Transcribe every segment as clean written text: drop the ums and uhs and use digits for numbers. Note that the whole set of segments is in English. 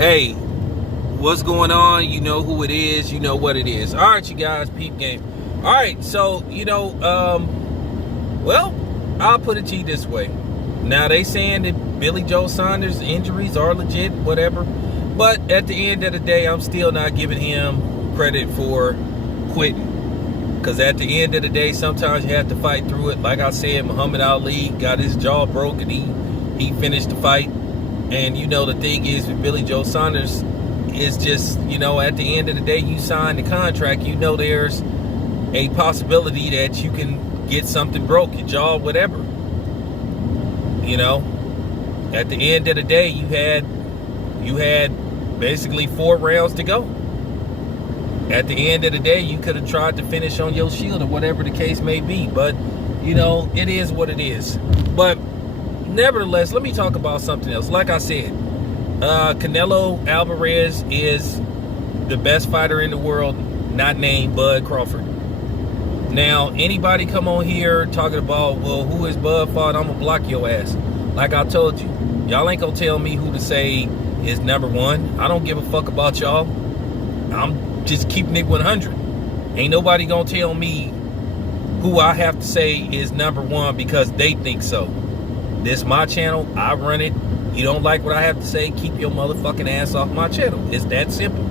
Hey, what's going on? You know who it is. You know what it is. All right, you guys, peep game. All right, so, well, I'll put it to you this way. Now, they saying that Billy Joe Saunders' injuries are legit, whatever. But at the end of the day, I'm still not giving him credit for quitting. Because at the end of the day, sometimes you have to fight through it. Like I said, Muhammad Ali got his jaw broken. He finished the fight. And, the thing is with Billy Joe Saunders is just, at the end of the day, you sign the contract. There's a possibility that you can get something broke, your jaw, whatever. At the end of the day, you had basically 4 rounds to go. At the end of the day, you could have tried to finish on your shield or whatever the case may be. But, it is what it is. But nevertheless, let me talk about something else. Like I said, Canelo Alvarez is the best fighter in the world, not named Bud Crawford. Now, anybody come on here talking about, well, who is Bud fought? I'm going to block your ass. Like I told you, y'all ain't going to tell me who to say is number 1. I don't give a fuck about y'all. I'm just keeping it 100. Ain't nobody going to tell me who I have to say is number 1 because they think so. This is my channel. I run it. You don't like what I have to say, keep your motherfucking ass off my channel. It's that simple.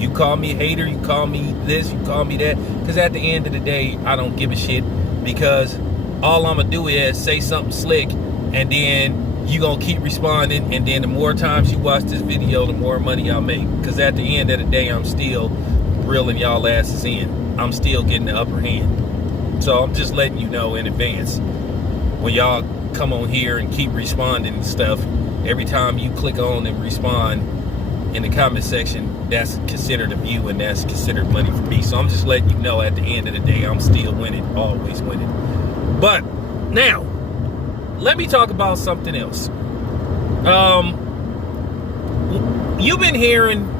You call me a hater, you call me this, you call me that. Because at the end of the day, I don't give a shit. Because all I'm going to do is say something slick. And then you going to keep responding. And then the more times you watch this video, the more money I'll make. Because at the end of the day, I'm still reeling y'all asses in. I'm still getting the upper hand. So I'm just letting you know in advance. When y'all come on here and keep responding and stuff, every time you click on and respond in the comment section, that's considered a view and that's considered money for me. So I'm just letting you know at the end of the day, I'm still winning, always winning. But now, let me talk about something else. You've been hearing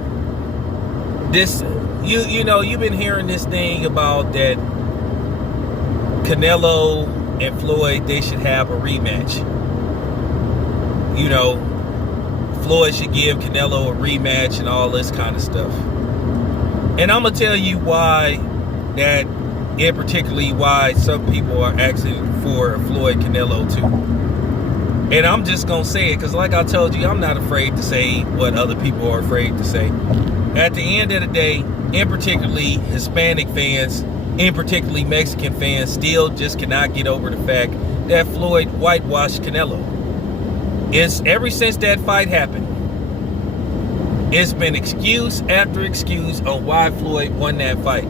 this, you've been hearing this thing about that Canelo and Floyd, they should have a rematch. Floyd should give Canelo a rematch and all this kind of stuff. And I'm going to tell you why that, and particularly why some people are asking for Floyd Canelo too. And I'm just going to say it because like I told you, I'm not afraid to say what other people are afraid to say. At the end of the day, and particularly Hispanic fans, and particularly Mexican fans, still just cannot get over the fact that Floyd whitewashed Canelo. It's ever since that fight happened, it's been excuse after excuse on why Floyd won that fight.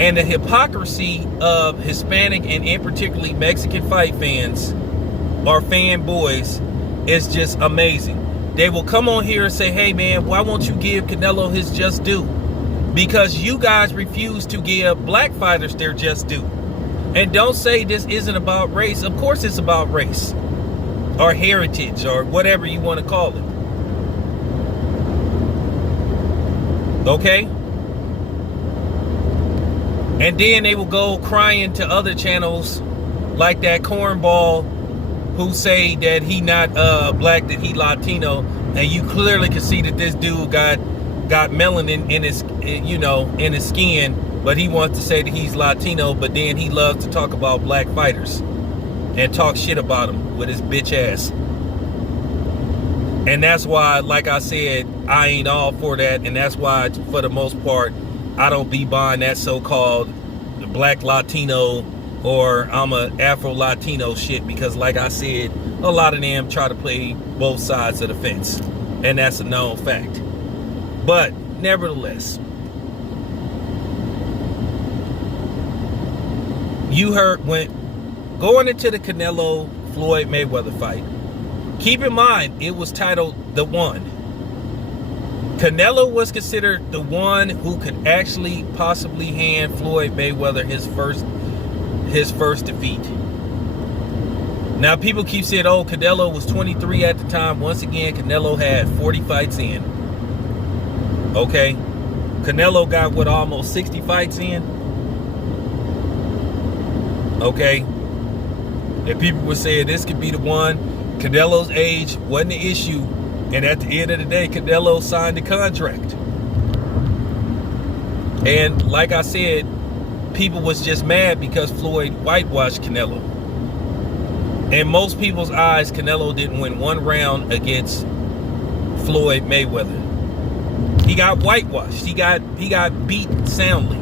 And the hypocrisy of Hispanic and in particularly Mexican fight fans or fanboys is just amazing. They will come on here and say, hey man, why won't you give Canelo his just due? Because you guys refuse to give black fighters their just due. And don't say this isn't about race. Of course it's about race. Or heritage, or whatever you want to call it. Okay? And then they will go crying to other channels like that cornball who say that he not black, that he Latino, and you clearly can see that this dude got melanin in his, in his skin, but he wants to say that he's Latino, but then he loves to talk about black fighters and talk shit about him with his bitch ass. And that's why, like I said, I ain't all for that. And that's why, for the most part, I don't be buying that so-called black Latino or I'm a Afro-Latino shit. Because like I said, a lot of them try to play both sides of the fence. And that's a known fact. But nevertheless, you heard when going into the Canelo Floyd Mayweather fight, keep in mind it was titled The One. Canelo was considered the one who could actually possibly hand Floyd Mayweather his first defeat. Now people keep saying, oh, Canelo was 23 at the time. Once again, Canelo had 40 fights in. Okay, Canelo got what, almost 60 fights in. Okay. And people were saying this could be the one. Canelo's age wasn't an issue And at the end of the day, Canelo signed the contract. And like I said, people was just mad because Floyd whitewashed Canelo. In most people's eyes, Canelo didn't win one round against Floyd Mayweather. He got whitewashed. He got beat soundly.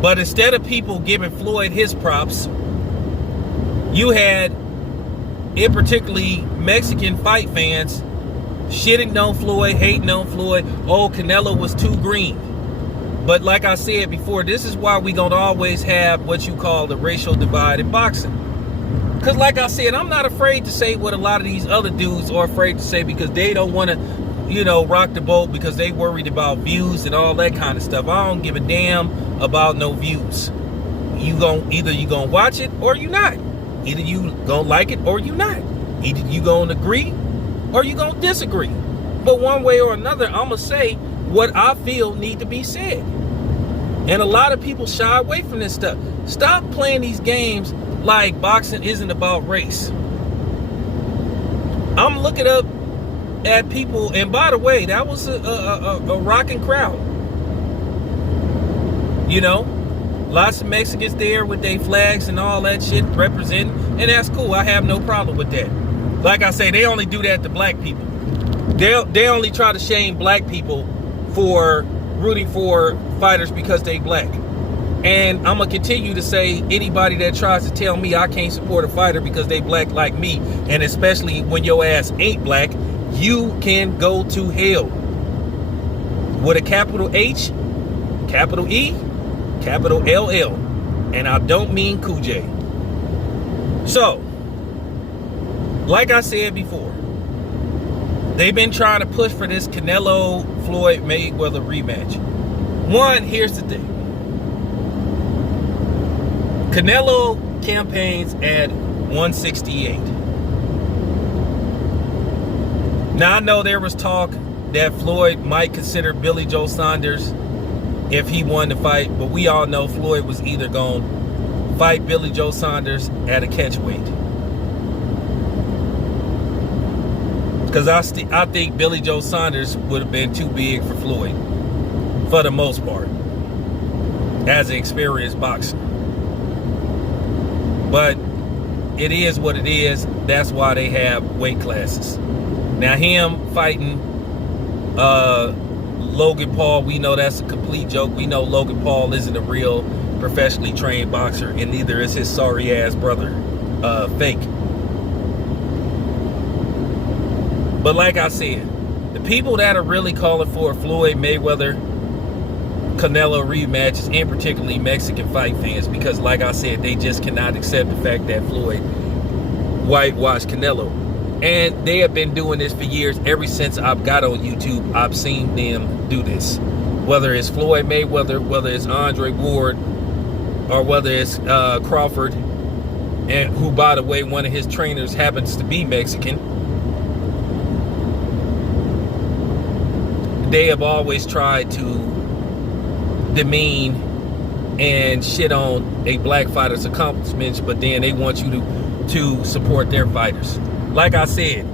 But instead of people giving Floyd his props, you had, in particularly Mexican fight fans, shitting on Floyd, hating on Floyd. Oh, Canelo was too green. But like I said before, this is why we gonna always have what you call the racial divide in boxing. Because like I said, I'm not afraid to say what a lot of these other dudes are afraid to say, because they don't want to, you know, rock the boat because they worried about views and all that kind of stuff. I don't give a damn about no views. Either you gonna watch it or you not. Either you gonna like it or you not. Either you gonna agree or you gonna disagree. But one way or another, I'm gonna say what I feel need to be said. And a lot of people shy away from this stuff. Stop playing these games like boxing isn't about race. I'm looking up at people, and by the way, that was a rocking crowd. You know, lots of Mexicans there with their flags and all that shit representing, and that's cool. I have no problem with that. Like I say, they only do that to black people. They only try to shame black people for rooting for fighters because they black. And I'm gonna continue to say, anybody that tries to tell me I can't support a fighter because they black like me, and especially when your ass ain't black, you can go to hell. With a capital H, capital E, capital LL. And I don't mean Cool J. So, like I said before, they've been trying to push for this Canelo Floyd Mayweather rematch. One, here's the thing. Canelo campaigns at 168. Now, I know there was talk that Floyd might consider Billy Joe Saunders if he won the fight, but we all know Floyd was either going to fight Billy Joe Saunders at a catch weight. Because I think Billy Joe Saunders would have been too big for Floyd, for the most part, as an experienced boxer. But it is what it is. That's why they have weight classes. Now, him fighting Logan Paul, we know that's a complete joke. We know Logan Paul isn't a real professionally trained boxer, and neither is his sorry ass brother, Fake. But like I said, the people that are really calling for a Floyd Mayweather Canelo rematches, and particularly Mexican fight fans, because like I said, they just cannot accept the fact that Floyd whitewashed Canelo. And they have been doing this for years. Ever since I've got on YouTube, I've seen them do this. Whether it's Floyd Mayweather, whether it's Andre Ward, or whether it's Crawford, and who, by the way, one of his trainers happens to be Mexican. They have always tried to demean and shit on a black fighter's accomplishments, but then they want you to support their fighters. Like I said,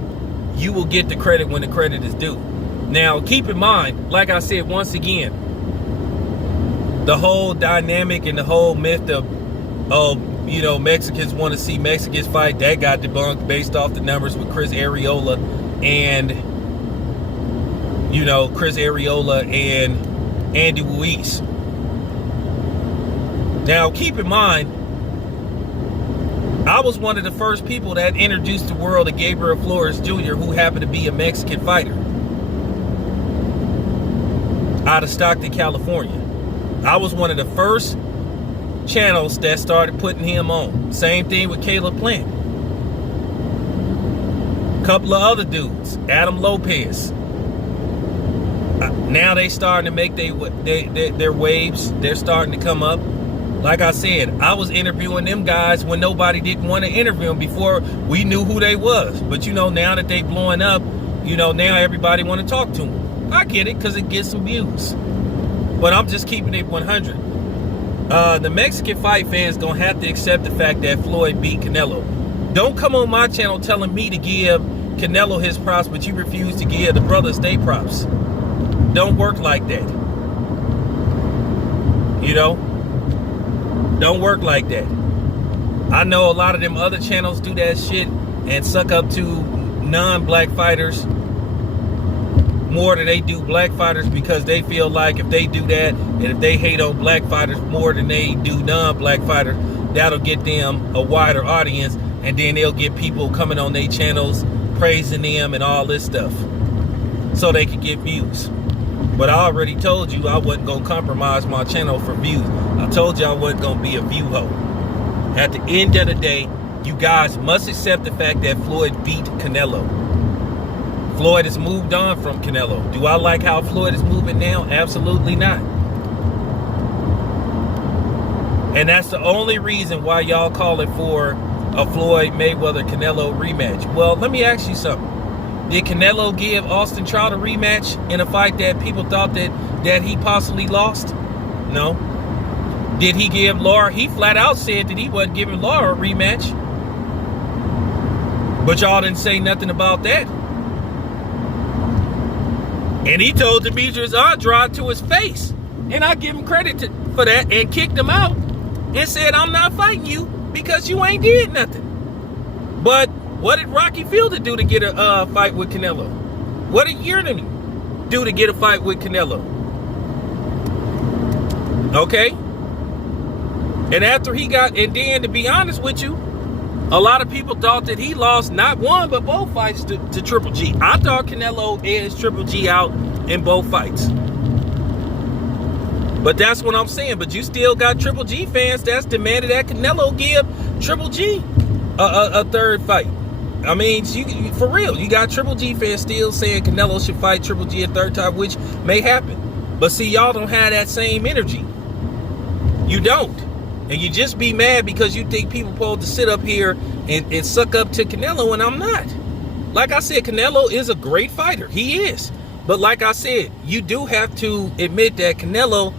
you will get the credit when the credit is due. Now, keep in mind, like I said, once again, the whole dynamic and the whole myth of you know, Mexicans want to see Mexicans fight, that got debunked based off the numbers with Chris Arreola and, you know, Chris Arreola and Andy Ruiz. Now, keep in mind, I was one of the first people that introduced the world to Gabriel Flores Jr., who happened to be a Mexican fighter out of Stockton, California. I was one of the first channels that started putting him on. Same thing with Caleb Plant. Couple of other dudes, Adam Lopez. Now they starting to make their waves. They're starting to come up. Like I said, I was interviewing them guys when nobody didn't want to interview them before we knew who they was. But, you know, now that they blowing up, you know, now everybody want to talk to them. I get it, because it gets some views. But I'm just keeping it 100. The Mexican fight fans going to have to accept the fact that Floyd beat Canelo. Don't come on my channel telling me to give Canelo his props, but you refuse to give the brothers their props. Don't work like that. You know? Don't work like that. I know a lot of them other channels do that shit and suck up to non-black fighters more than they do black fighters, because they feel like if they do that and if they hate on black fighters more than they do non-black fighters, that'll get them a wider audience, and then they'll get people coming on their channels praising them and all this stuff so they can get views. But I already told you I wasn't going to compromise my channel for views. I told you I wasn't going to be a view hoe. At the end of the day, you guys must accept the fact that Floyd beat Canelo. Floyd has moved on from Canelo. Do I like how Floyd is moving now? Absolutely not. And that's the only reason why y'all calling for a Floyd Mayweather-Canelo rematch. Well, let me ask you something. Did Canelo give Austin Trout a rematch in a fight that people thought that he possibly lost? No. Did he give Lara? He flat out said that he wasn't giving Lara a rematch. But y'all didn't say nothing about that. And he told Demetrius Andrade to his face, and I give him credit for that, and kicked him out and said, I'm not fighting you because you ain't did nothing. But what did Rocky Fielder do to get a fight with Canelo? What did Yearning do to get a fight with Canelo? Okay? And after he got, and then to be honest with you, a lot of people thought that he lost not one, but both fights to Triple G. I thought Canelo edged Triple G out in both fights. But that's what I'm saying. But you still got Triple G fans that's demanded that Canelo give Triple G a third fight. I mean, for real, you got Triple G fans still saying Canelo should fight Triple G a third time, which may happen. But see, y'all don't have that same energy. You don't. And you just be mad because you think people supposed to sit up here and suck up to Canelo, and I'm not. Like I said, Canelo is a great fighter. He is. But like I said, you do have to admit that Canelo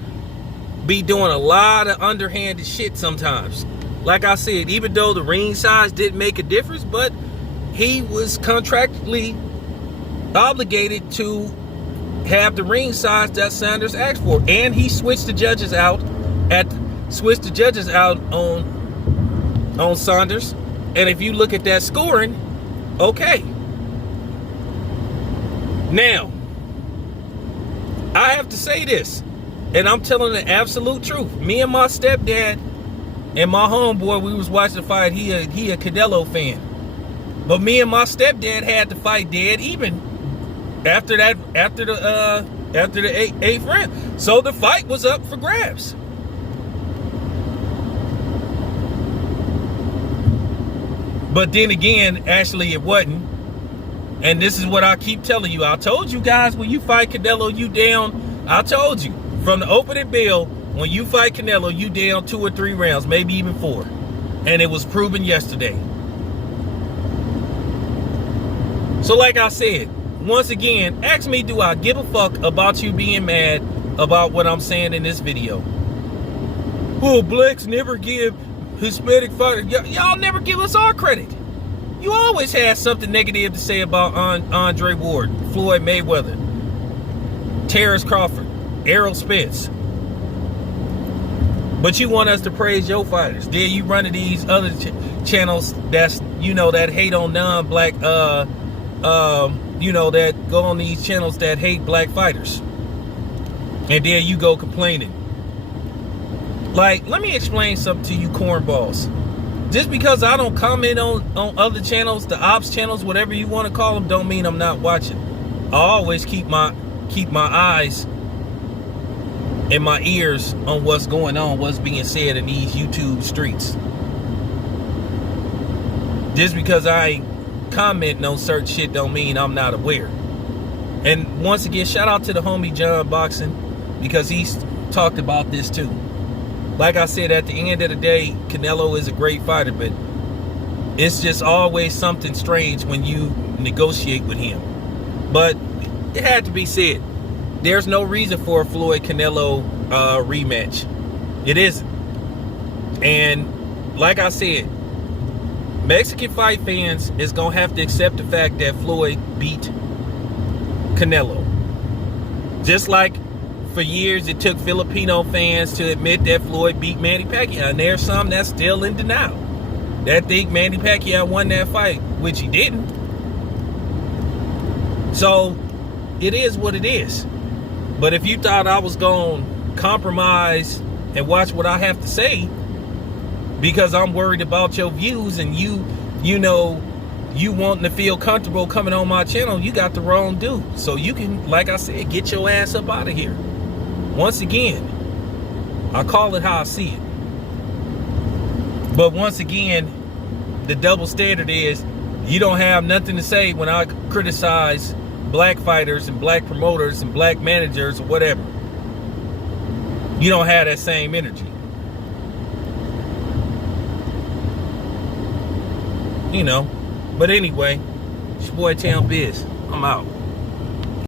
be doing a lot of underhanded shit sometimes. Like I said, even though the ring size didn't make a difference, but he was contractually obligated to have the ring size that Sanders asked for. And he switched the judges out on Saunders. And if you look at that scoring, okay. Now, I have to say this, and I'm telling the absolute truth. Me and my stepdad and my homeboy, we was watching the fight. He a Canelo fan. But me and my stepdad had the fight dead even after the eighth round. So the fight was up for grabs. But then again, actually it wasn't. And this is what I keep telling you. I told you guys, when you fight Canelo, you down. I told you from the opening bell, when you fight Canelo, you down 2 or 3 rounds, maybe even 4. And it was proven yesterday. So like I said, once again, ask me, do I give a fuck about you being mad about what I'm saying in this video? Oh, blacks never give Hispanic fighters. Y'all never give us our credit. You always had something negative to say about Andre Ward, Floyd Mayweather, Terrence Crawford, Errol Spence. But you want us to praise your fighters. Then you run to these other channels that's, that hate on non-black, that go on these channels that hate black fighters. And then you go complaining. Like, let me explain something to you cornballs. Just because I don't comment on other channels, the ops channels, whatever you want to call them, don't mean I'm not watching. I always keep my eyes and my ears on what's going on, what's being said in these YouTube streets. Just because I ain't commenting on certain shit don't mean I'm not aware. And once again, shout out to the homie John Boxing, because he's talked about this too. Like I said, at the end of the day, Canelo is a great fighter, but it's just always something strange when you negotiate with him. But it had to be said. There's no reason for a Floyd-Canelo rematch. It isn't. And like I said, Mexican fight fans is going to have to accept the fact that Floyd beat Canelo. Just like for years it took Filipino fans to admit that Floyd beat Manny Pacquiao. And there's some that's still in denial. That think Manny Pacquiao won that fight, which he didn't. So it is what it is. But if you thought I was going to compromise and watch what I have to say because I'm worried about your views and you wanting to feel comfortable coming on my channel, you got the wrong dude. So you can, like I said, get your ass up out of here. Once again, I call it how I see it. But once again, the double standard is you don't have nothing to say when I criticize black fighters and black promoters and black managers or whatever. You don't have that same energy. You know. But anyway, it's your boy Town Biz. I'm out.